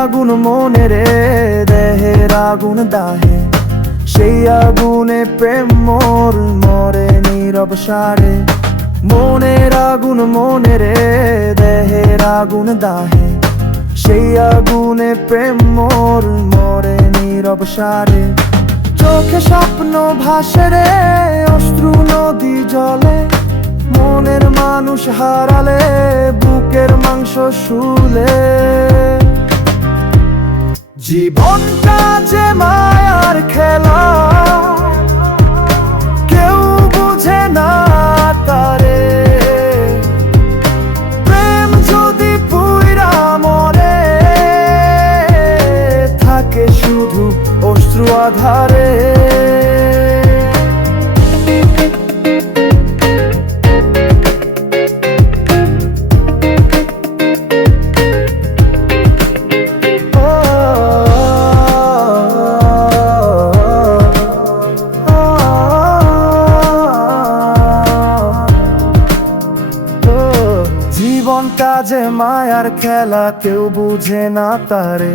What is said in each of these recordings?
আগুন মনে রে দেহের আগুন দাহে, সেই আগুনে প্রেম মোর মরে নীরব সারে। মনের আগুন মনে রে দেহের আগুন দাহে, সেই আগুনে প্রেম মোর মরে নীরব সারে। চোখে স্বপ্ন ভাসে রে অশ্রু নদী জলে, মনের মানুষ হারালে বুকের মাংস শুলে। জীবনটা যে মায়ার খেলা, কেউ বুঝে না তারে। প্রেম যদি পুইরা মরে, থাকে শুধু অশ্রু আধারে। জীবনটা যে মায়ার খেলা, কেউ বুঝে না তারে।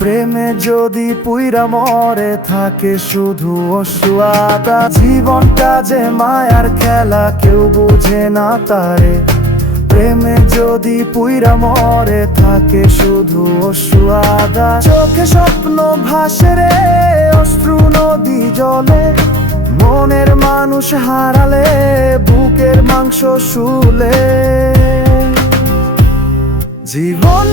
প্রেমে যদি পুইরা মরে, থাকে শুধু অশ্রু আধা। জীবনটা যে মায়ার খেলা, কেউ বুঝে না তারে। প্রেমে যদি পুইরা মরে, থাকে শুধু অশ্রু আধা। চোখে স্বপ্ন ভাসে রে অশ্রু নদী জলে, মনের মানুষ হারালে বুকের মাংস শুলে। জীবন